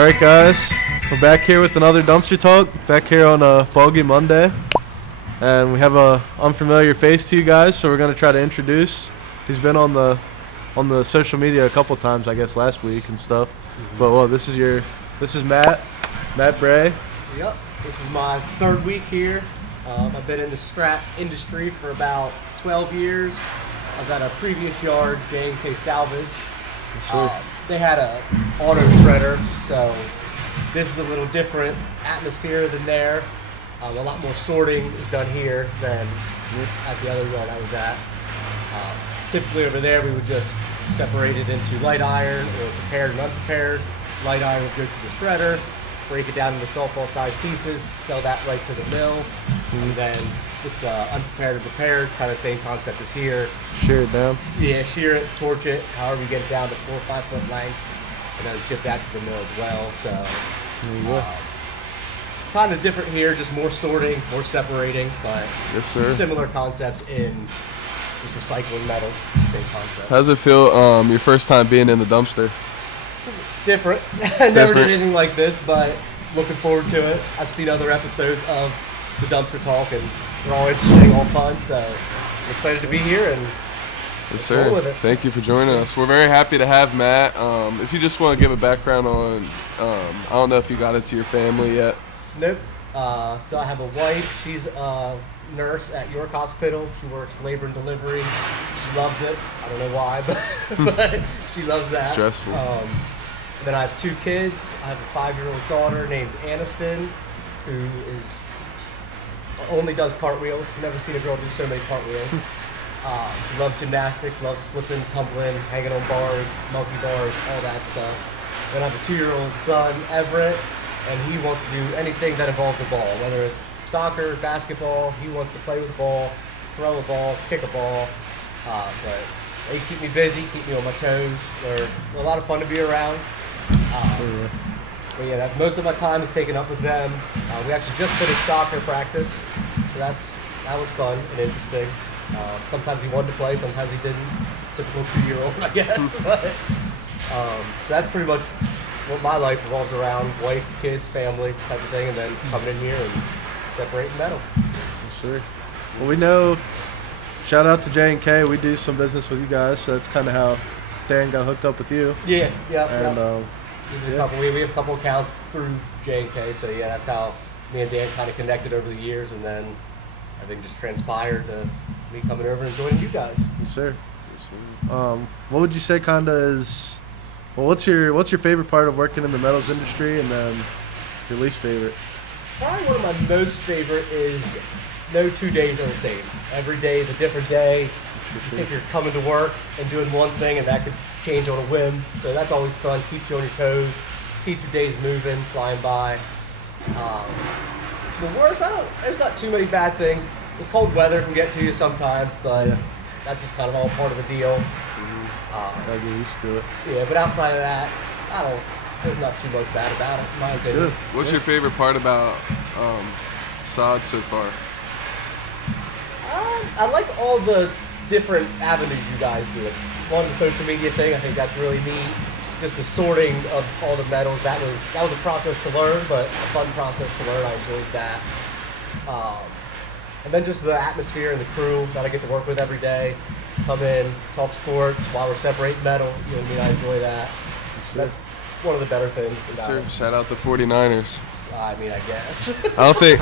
All right, guys, we're back here with another dumpster talk. Back here on a foggy Monday, and we have a unfamiliar face to you guys. So we're gonna try to introduce. He's been on the social media a couple times, I guess, last week and stuff. Mm-hmm. But well, this is Matt Bray. Yep, this is my third week here. I've been in the scrap industry for about 12 years. I was at a previous yard, J&K Salvage. Yes, they had a auto shredder, so this is a little different atmosphere than there. A lot more sorting is done here than at the other yard I was at. Typically over there we would just separate it into light iron or prepared and unprepared. Light iron would go to the shredder, break it down into softball sized pieces, sell that right to the mill. And then with the unprepared and prepared, kind of same concept as here. Shear it down? Yeah, shear it, torch it, however you get it down to 4 or 5 foot lengths, and then ship that to the mill as well. So, kind of different here, just more sorting, more separating, but yes, sir. Similar concepts in just recycling metals, same concept. How does it feel your first time being in the dumpster? Different. I never did anything like this, but looking forward to it. I've seen other episodes of the dumpster talk, and they're all interesting, all fun, so I'm excited to be here and yes, sir. With it. Thank you for joining us. We're very happy to have Matt. If you just want to give a background on, I don't know if you got into your family yet. Nope. So I have a wife. She's a nurse at York Hospital. She works labor and delivery. She loves it. I don't know why, but she loves that. Stressful. And then I have 2 kids. I have a 5-year-old daughter named Aniston, who only does cartwheels. Never seen a girl do so many cartwheels. She loves gymnastics, loves flipping, tumbling, hanging on bars, monkey bars, all that stuff. Then I have a 2-year-old son, Everett, and he wants to do anything that involves a ball, whether it's soccer, basketball. He wants to play with the ball, throw a ball, kick a ball. But they keep me busy, keep me on my toes. They're a lot of fun to be around. But yeah, that's most of my time is taken up with them. We actually just finished soccer practice, so that was fun and interesting. Sometimes he wanted to play, sometimes he didn't. Typical 2-year-old, I guess. But, so that's pretty much what my life revolves around: wife, kids, family type of thing, and then coming in here and separating metal. Sure. Well, we know. Shout out to J&K. We do some business with you guys, so that's kind of how Dan got hooked up with you. Yeah. And we have a couple accounts through J&K, so yeah, that's how me and Dan kind of connected over the years, and then I think just transpired to me coming over and joining you guys. Yes, sir. What would you say kind of is, well, what's your favorite part of working in the metals industry, and then your least favorite? Probably one of my most favorite is no 2 days are the same. Every day is a different day. You think you're coming to work and doing one thing, and that could change on a whim. So that's always fun. Keeps you on your toes. Keeps your days moving, flying by. The worst, there's not too many bad things. The cold weather can get to you sometimes, but that's just kind of all part of the deal. Gotta get used to it. Yeah, but outside of that, there's not too much bad about it, in my opinion. Good. What's your favorite part about SOD so far? I like all the different avenues you guys do it. One, the social media thing, I think that's really neat. Just the sorting of all the metals, that was a process to learn, but a fun process to learn. I enjoyed that. And then just the atmosphere and the crew that I get to work with every day. Come in, talk sports while we're separating metal. You know what I mean? I enjoy that. So that's one of the better things about it. Shout out the 49ers. I mean, I guess. I don't think,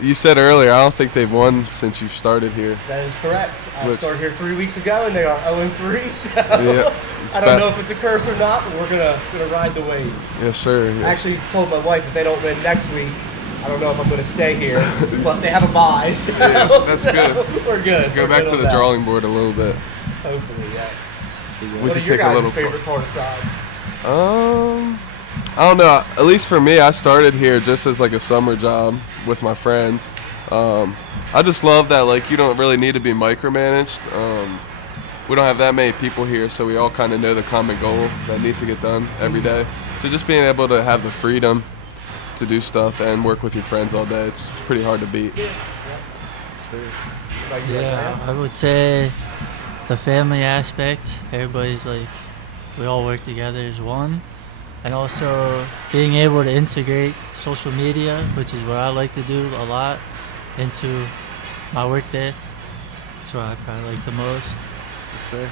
you said earlier, I don't think they've won since you started here. That is correct. I started here 3 weeks ago, and they are 0-3, so yeah, I don't know if it's a curse or not, but we're gonna ride the wave. Yes, sir. Yes. I actually told my wife if they don't win next week, I don't know if I'm going to stay here, but they have a bye, so, that's good. We're good. Go back to the drawing board a little bit. Hopefully, yes. What are your guys' favorite part of SODs? I don't know. At least for me, I started here just as like a summer job with my friends. I just love that like you don't really need to be micromanaged. We don't have that many people here, so we all kind of know the common goal that needs to get done every day. So just being able to have the freedom to do stuff and work with your friends all day, it's pretty hard to beat. Yeah, I would say the family aspect. Everybody's like, we all work together as one. and also being able to integrate social media, which is what I like to do a lot, into my workday. That's what I probably like the most. That's fair.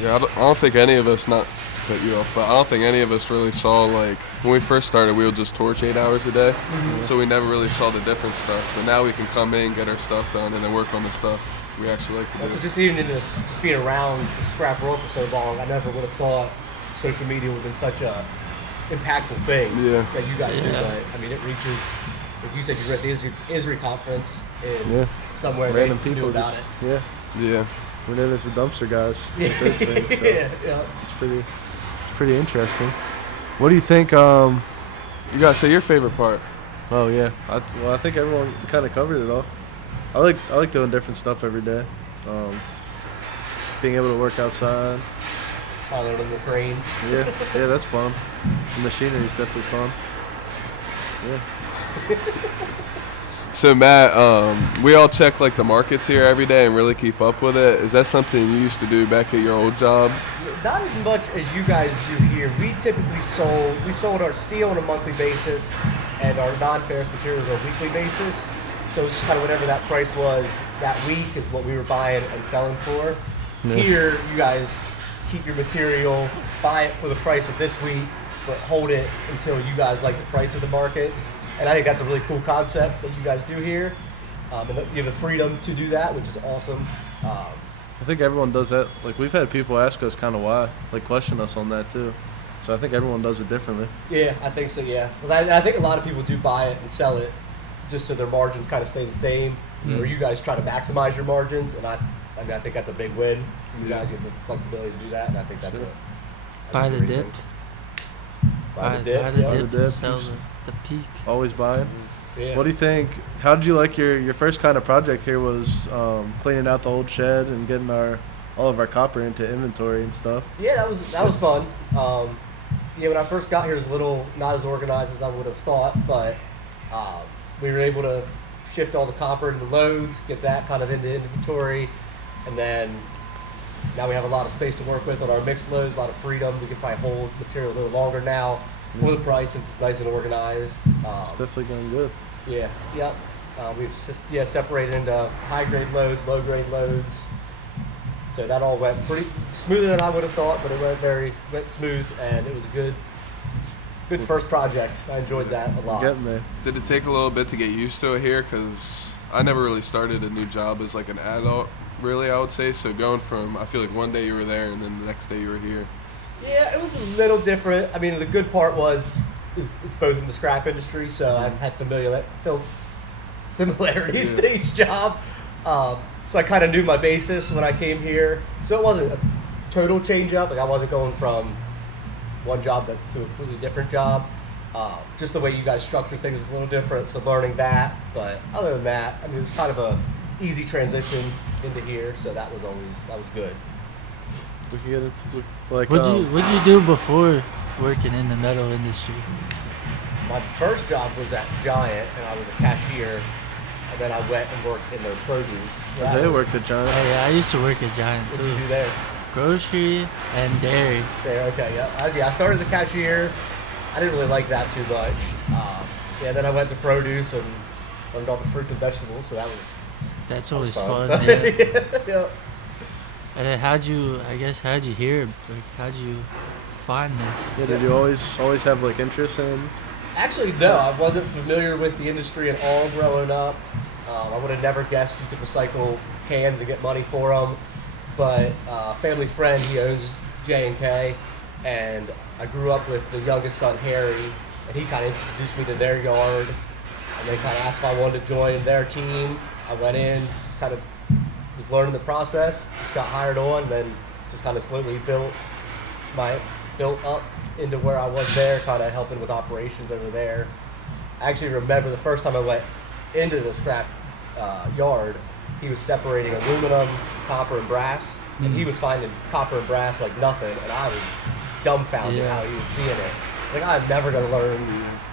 Yeah, I don't think any of us, not to cut you off, but I don't think any of us really saw, like, when we first started, we would just torch 8 hours a day. So we never really saw the different stuff. But now we can come in, get our stuff done, and then work on the stuff we actually like to do. So just even in this, just being around the scrap world for so long, I never would have thought social media would have been such a impactful thing that you guys do. But I mean, it reaches, like you said, you were at the ISRI conference in somewhere Random they people knew about just, it. Yeah. We're known as the dumpster guys with this thing. So it's pretty interesting. What do you think? You gotta say your favorite part. Oh yeah, I think everyone kind of covered it all. I like doing different stuff every day. Being able to work outside. Piloting the cranes. Yeah, that's fun. The machinery is definitely fun. Yeah. So Matt, we all check like the markets here every day and really keep up with it. Is that something you used to do back at your old job? Not as much as you guys do here. We typically sold our steel on a monthly basis and our non-ferrous materials on a weekly basis. So it's just kind of whatever that price was that week is what we were buying and selling for. Yeah. Here, you guys keep your material, buy it for the price of this week, but hold it until you guys like the price of the markets. And I think that's a really cool concept that you guys do here. And that you have the freedom to do that, which is awesome. I think everyone does that. Like, we've had people ask us kind of why, like question us on that too. So I think everyone does it differently. Yeah, I think so, yeah. Because I think a lot of people do buy it and sell it just so their margins kind of stay the same. Or you guys try to maximize your margins, and I think that's a big win for you guys. You have the flexibility to do that, and I think that's Buy a the great dip. thing. Buy the dip. Buy the yeah. dip the dip. and sell the peak. Always buying. Yeah. What do you think? How did you like your first kind of project here? Was cleaning out the old shed and getting all of our copper into inventory and stuff. Yeah, that was fun. When I first got here, it was a little not as organized as I would have thought, but we were able to shift all the copper into loads, get that kind of into inventory, and then now we have a lot of space to work with on our mixed loads, a lot of freedom. We can probably hold material a little longer now for the price since it's nice and organized. It's definitely going good. Yeah, yep. We've just, separated into high-grade loads, low-grade loads. So that all went pretty smoother than I would have thought, but it went smooth, and it was a good first project. I enjoyed that a lot. We're getting there. Did it take a little bit to get used to it here? Because I never really started a new job as like an adult, really, I would say. So going from, I feel like one day you were there and then the next day you were here. Yeah, it was a little different. I mean, the good part was it's both in the scrap industry, so I've had similarities to each job. So I kind of knew my basis when I came here. So it wasn't a total change up. Like I wasn't going from one job to a completely different job. Just the way you guys structure things is a little different. So learning that, but other than that, I mean, it was kind of a easy transition into here. So that was good. We can get it. Like, What'd you do before working in the metal industry? My first job was at Giant, and I was a cashier. And then I went and worked in their produce. Isaiah worked at Giant. Oh yeah, I used to work at Giant too. What'd you do there? Grocery and dairy. There, okay, yeah. I started as a cashier. I didn't really like that too much. Then I went to produce and learned all the fruits and vegetables. So That's always fun. fun. Yeah. Yeah. And then how'd you hear? Like, how'd you find this? Yeah, did you always have like interest in? Actually, no. I wasn't familiar with the industry at all growing up. I would have never guessed you could recycle cans and get money for them. But a family friend, he owns J&K, and I grew up with the youngest son, Harry, and he kind of introduced me to their yard, and they kind of asked if I wanted to join their team. I went in, kind of was learning the process, just got hired on, and then just kind of slowly built up into where I was there, kind of helping with operations over there. I actually remember the first time I went into the scrap yard, he was separating aluminum, copper, and brass, and he was finding copper and brass like nothing, and I was dumbfounded how he was seeing it. It's like, I'm never going to learn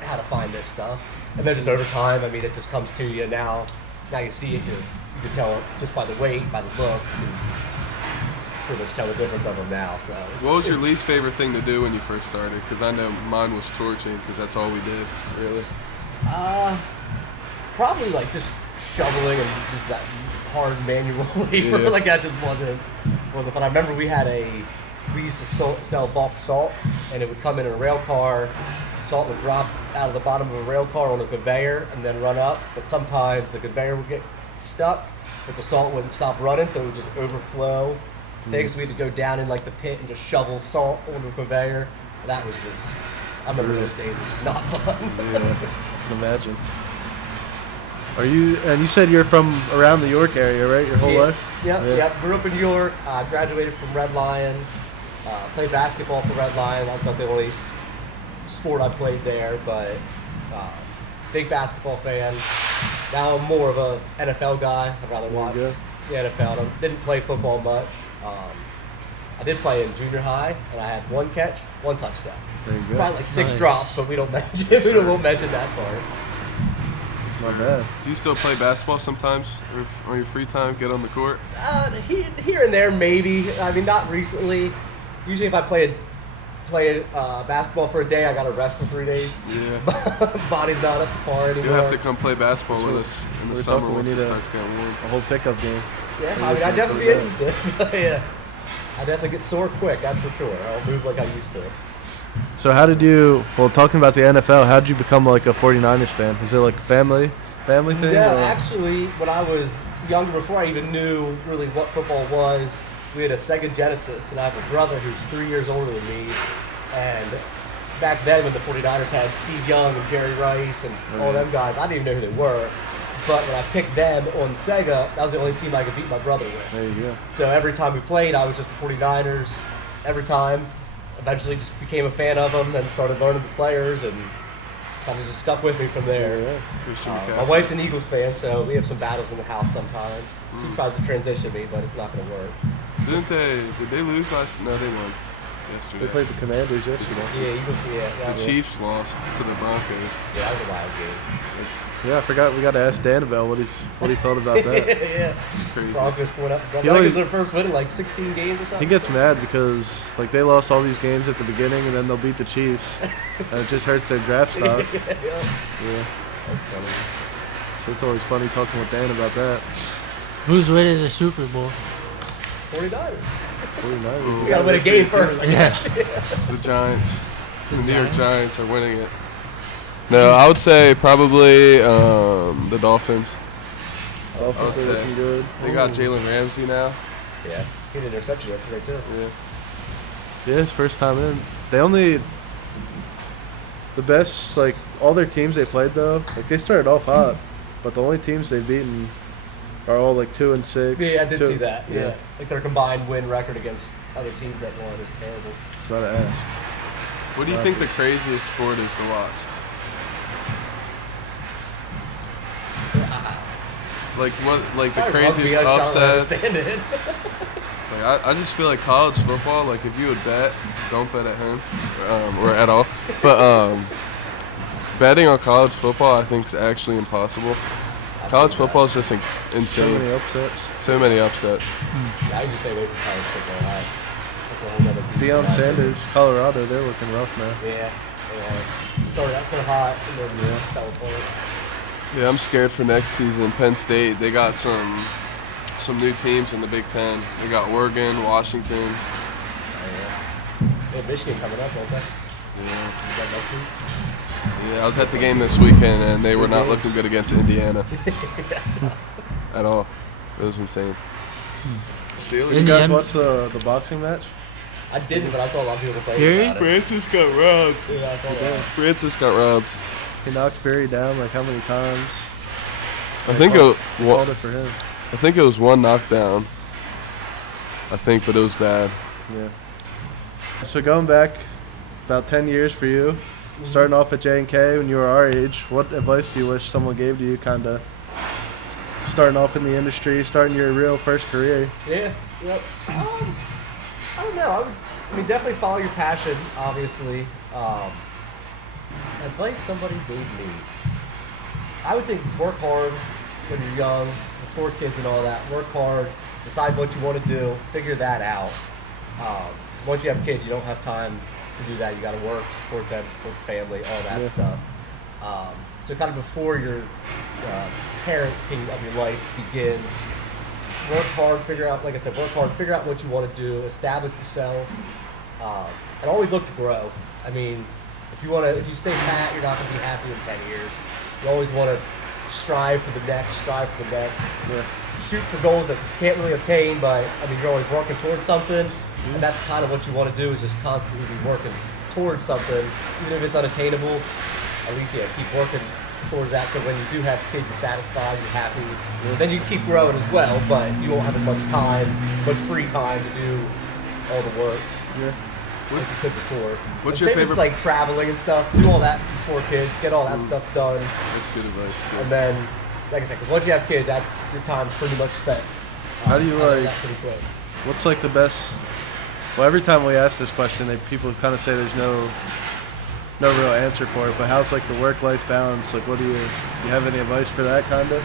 how to find this stuff. And then just over time, I mean, it just comes to you now. Now you see it, you can tell just by the weight, by the look. pretty much tell the difference of them now. So. What was your least favorite thing to do when you first started? Because I know mine was torching, because that's all we did, really. Probably like just shoveling and just that hard manual labor. Yeah. Like that just wasn't fun. I remember we used to sell bulk salt, and it would come in a rail car. Salt would drop out of the bottom of a rail car on a conveyor and then run up. But sometimes the conveyor would get stuck, but the salt wouldn't stop running, so it would just overflow things. So we had to go down in like the pit and just shovel salt onto a conveyor. And that was just, I remember those days were just not fun. Yeah, I can imagine. And you said you're from around the York area, right? Your whole life? Yeah. Grew up in New York. Graduated from Red Lion. Played basketball for Red Lion. That was about the only sport I played there. But big basketball fan. Now I'm more of a NFL guy. I'd rather watch the NFL. I didn't play football much. I did play in junior high, and I had 1 catch, 1 touchdown. There you go. Probably like 6 Nice. drops, but we won't mention that part. Not bad. Do you still play basketball sometimes, or on your free time, get on the court? Here and there, maybe. I mean, not recently. Usually, if I play basketball for a day, I got to rest for 3 days. Yeah. Body's not up to par anymore. You have to come play basketball That's with what us in the we're summer talking, we once it need starts getting warm. A whole pickup game. Yeah, We're I mean, I'd looking definitely be for that. interested. Yeah, I definitely get sore quick. That's for sure. I'll move like I used to. So talking about the NFL, how did you become like a 49ers fan? Is it like family thing? Yeah, or? actually, when I was younger, before I even knew really what football was, we had a Sega Genesis, and I have a brother who's 3 years older than me. And back then, when the 49ers had Steve Young and Jerry Rice and all them guys, I didn't even know who they were. But when I picked them on Sega, that was the only team I could beat my brother with. There you go. So every time we played, I was just the 49ers every time. Eventually just became a fan of them, then started learning the players, and kind of just stuck with me from there. Yeah. Christian My McCaffrey. wife's an Eagles fan, so we have some battles in the house sometimes. She tries to transition me, but it's not going to work. Did they lose last? No, they won yesterday. They played the Commanders yesterday. Yeah, Eagles, yeah. The Chiefs lost to the Broncos. Yeah, that was a wild game. It's Yeah, I forgot we got to ask Dan about what he thought about that. Yeah. crazy. Broncos went up. I He think always- it's their first win in like 16 games or something. He gets mad because like they lost all these games at the beginning and then they'll beat the Chiefs, and it just hurts their draft stock. yeah, Yeah, that's funny. so it's always funny talking with Dan about that. Who's winning the Super Bowl? 49ers. 49ers. We got to win a game first, I guess. The Giants. The New York Giants? Giants are winning it. No, I would say probably the Dolphins. Dolphins I are would looking say. good. They got Jalen Ramsey now. Yeah, he had an interception yesterday, too. Yeah. Yeah, his first time in. The best, like, all their teams they played, though, like, they started off hot, but the only teams they've beaten are all, like, 2-6. Yeah, I did see that. Yeah. Yeah. Like their combined win record against other teams that won is terrible. Gotta ask. What do you think the craziest sport is to watch? Like what? Like the Probably rugby, craziest I just don't upsets? understand it. Like I just feel like college football. Like if you would bet, don't bet at him or at all. But betting on college football, I think is actually impossible. College football is just So insane. many upsets. So many upsets. Yeah, I just stay away from college football. That's a whole other beast. Deion in my Sanders, Colorado, they're looking rough now. opinion. Yeah. Started out so hot and then fell apart. Yeah, I'm scared for next season. Penn State, they got some new teams in the Big Ten. They got Oregon, Washington. Yeah. They have Michigan coming up, don't they? Yeah. Is that next week? Yeah, I was at the game this weekend, and they were not looking good against Indiana That's tough. at all. It was insane. Steelers. You In guys the watch the boxing match? I didn't, but I saw a lot of people complaining Fury? about it. Francis got robbed. Yeah, I saw that. Francis got robbed. He knocked Fury down like how many times? I think it Called it for him. I think it was one knockdown. I think, but it was bad. Yeah. So going back about 10 years for you, starting off at J&K when you were our age, what advice do you wish someone gave to you kind of starting off in the industry, starting your real first career? Yeah, yep. I don't know. I mean, definitely follow your passion, obviously. Advice somebody gave me. I would think work hard when you're young, before kids and all that. Work hard, decide what you want to do, figure that out. 'Cause once you have kids, you don't have time to do that. You got to work, support them, support the family, all that stuff. So kind of before your parenting of your life begins, work hard, figure out, like I said, work hard, figure out what you want to do, establish yourself, and always look to grow. I mean, if you stay pat, you're not going to be happy in 10 years. You always want to strive for the next. Yeah. Shoot for goals that you can't really obtain, but I mean, you're always working towards something, and that's kind of what you want to do, is just constantly be working towards something, even if it's unattainable. At least, keep working towards that, so when you do have kids, you're satisfied, you're happy. Then you keep growing as well, but you won't have as much free time to do all the work like you could before. What's And your same with, favorite? like traveling and stuff, do all that before kids, get all that stuff done. That's good advice too. And then, like I said, because once you have kids, that's your time's pretty much spent. How do you, I learned like- that pretty quick. What's like the best? Well, every time we ask this question, people kind of say there's no real answer for it. But how's like the work-life balance? Like, what do you have any advice for that kind of?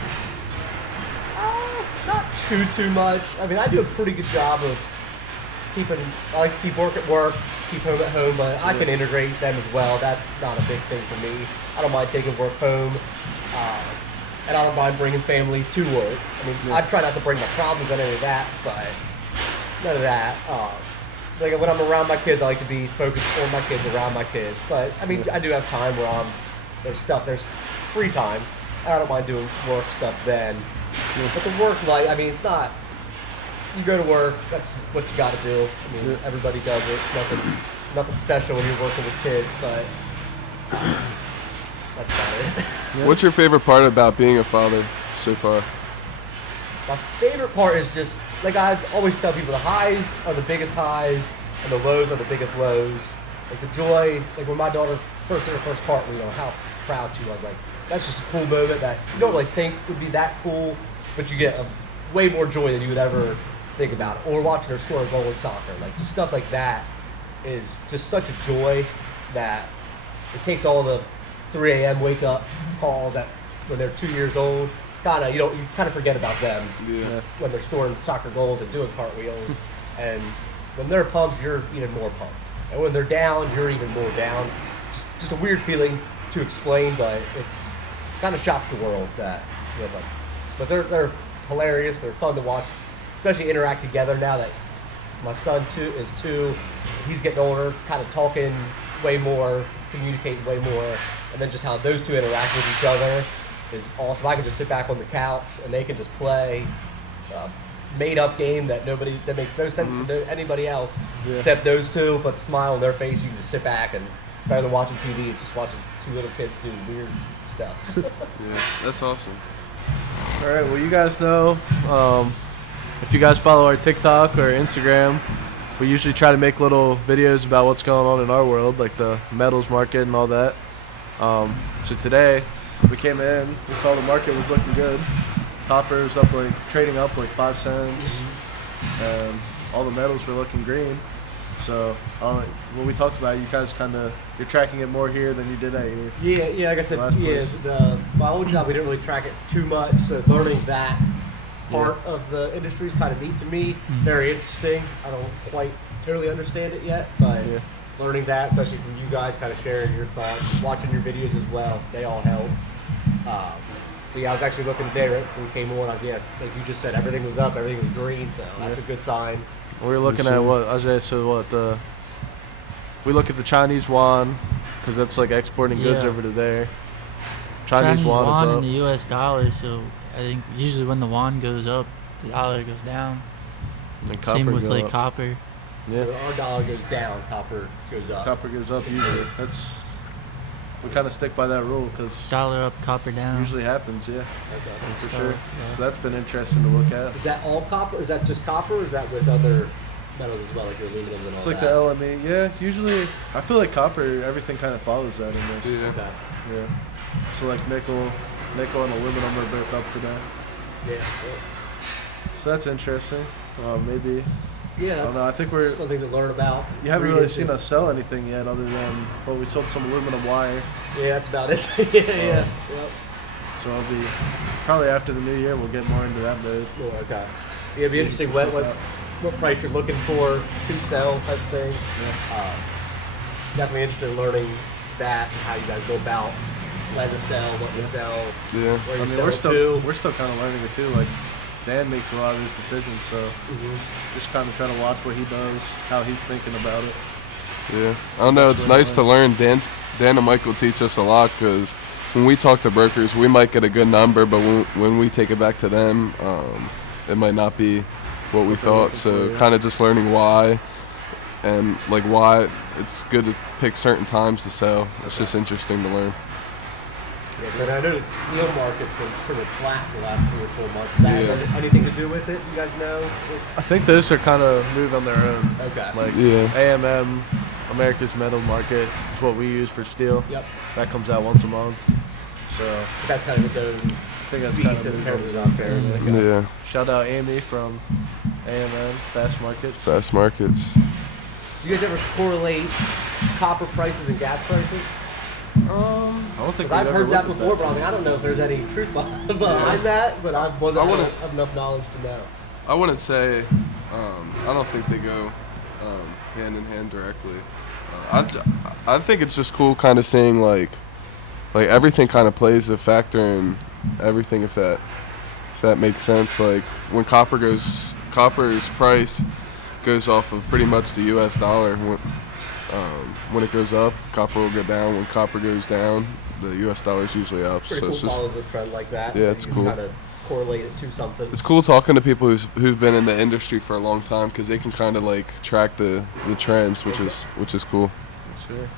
Not too much. I mean, I do a pretty good job of I like to keep work at work, keep home at home, but I can integrate them as well. That's not a big thing for me. I don't mind taking work home, and I don't mind bringing family to work. I mean, I try not to bring my problems and any of that, but none of that. Like when I'm around my kids, I like to be focused on my kids, around my kids. But I mean, I do have time where there's free time. I don't mind doing work stuff then. But the work life, I mean, it's not. You go to work, that's what you got to do. I mean, everybody does it. It's nothing special when you're working with kids, but that's about it. What's your favorite part about being a father so far? My favorite part is just, like I always tell people, the highs are the biggest highs and the lows are the biggest lows. Like the joy, like when my daughter first did her first cartwheel, how proud she was. Like, that's just a cool moment that you don't really think would be that cool, but you get way more joy than you would ever think about it. Or watching her score a goal in soccer. Like, just stuff like that is just such a joy that it takes all the 3 a.m. wake up calls when they're 2 years old. You kind of forget about them when they're scoring soccer goals and doing cartwheels. And when they're pumped, you're even more pumped. And when they're down, you're even more down. Just a weird feeling to explain, but it's kind of shocks the world that with them. But they're hilarious. They're fun to watch, especially interact together now that my son is 2. He's getting older, kind of talking way more, communicating way more, and then just how those two interact with each other is awesome. I can just sit back on the couch and they can just play a made-up game that makes no sense to anybody else except those two. But the smile on their face, you can just sit back and rather than watching TV, just watching 2 little kids do weird stuff. Yeah, that's awesome. All right. Well, you guys know, if you guys follow our TikTok or Instagram, we usually try to make little videos about what's going on in our world, like the metals market and all that. So today, we came in, we saw the market was looking good. Copper was trading up like 5 cents, and all the metals were looking green. So, what we talked about, you guys you're tracking it more here than you did at your Yeah, like I said, last place. my old job, we didn't really track it too much, so learning that part of the industry is kind of neat to me. Very interesting. I don't quite totally understand it yet, but learning that, especially from you guys, kind of sharing your thoughts, watching your videos as well, they all help. But yeah, I was actually looking today right before we came on. Like you just said, everything was up, everything was green, so that's a good sign. We were looking at we look at the Chinese yuan, because that's like exporting goods over to there. Chinese yuan is up. and the U.S. dollar, so I think usually when the yuan goes up, the dollar goes down. And copper Same with go like up. copper. Yeah. So our dollar goes down, copper goes up. Copper goes up usually. We kind of stick by that rule because Dollar up, copper down. usually happens, for So, sure. yeah. So that's been interesting to look at. Is that all copper? Is that just copper, or is that with other metals as well, like your aluminum and all It's that? like the LME. Yeah, usually I feel like copper, everything kind of follows that in this. Yeah. Okay. Yeah. So like nickel and aluminum are both up today. Yeah. So that's interesting. Maybe. Yeah, I don't that's, know. I think that's something to learn about. you haven't Read really into. seen us sell anything yet other than, we sold some aluminum wire. Yeah, that's about it. yeah. So I'll be, probably after the new year, we'll get more into that mode. Oh, okay. It'd be interesting what price you're looking for to sell type thing. Yeah. Definitely interested in learning that and how you guys go about when to sell, what to sell, Yeah. where you I mean, sell we're it still to. we're still kind of learning it too. Like Dan makes a lot of these decisions, so just kind of trying to watch what he does, how he's thinking about it. Yeah, I don't know. It's nice to learn. Dan and Michael teach us a lot because when we talk to brokers, we might get a good number, but when we take it back to them, it might not be what we thought. So kind of just learning why and like why it's good to pick certain times to sell. It's just interesting to learn. Yeah, and I know the steel market's been pretty much flat for the last 3 or 4 months. That has anything to do with it? You guys know? I think those are kind of move on their own. Okay. Like Yeah. AMM, America's Metal Market, is what we use for steel. Yep. That comes out once a month. So But that's kind of its own I think that's beast kind of as moved compared to on. out there. Isn't it? Yeah, Shout out Amy from AMM, Fast Markets. fast markets. You guys ever correlate copper prices and gas prices? I don't think Because I've we've heard ever that looked at before, but I was like, I don't know if there's any truth behind that, but I wasn't I wouldn't- have enough knowledge to know. I wouldn't say. I don't think they go hand in hand directly. I think it's just cool, kind of seeing like everything kind of plays a factor in everything. If that makes sense. Like when copper's price goes off of pretty much the U.S. dollar. When it goes up, copper will go down. When copper goes down, the U.S. dollar is usually up. Pretty So cool, it's just follows a trend like that. Yeah, and it's you cool. Kind of correlate it to something. it's cool talking to people who've been in the industry for a long time because they can kind of like track the trends, which is cool. Sure.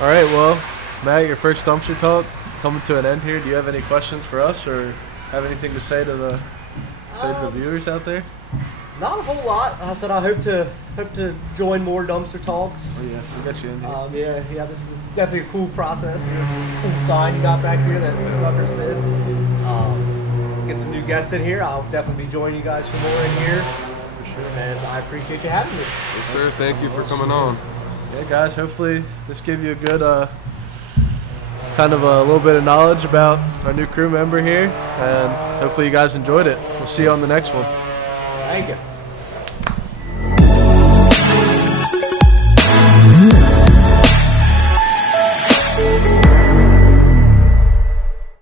All right, well, Matt, your first dumpster talk coming to an end here. Do you have any questions for us or have anything to say to the viewers out there? Not a whole lot. I said I hope to join more dumpster talks. Oh yeah, we got you in here. Yeah. This is definitely a cool process. Cool sign you got back here that Smuckers did. Get some new guests in here. I'll definitely be joining you guys for more in here. For sure. And I appreciate you having me. Yes, sir. Thank you for coming on. Yeah, guys, hopefully this gave you a good kind of a little bit of knowledge about our new crew member here, and hopefully you guys enjoyed it. We'll see you on the next one. Thank you.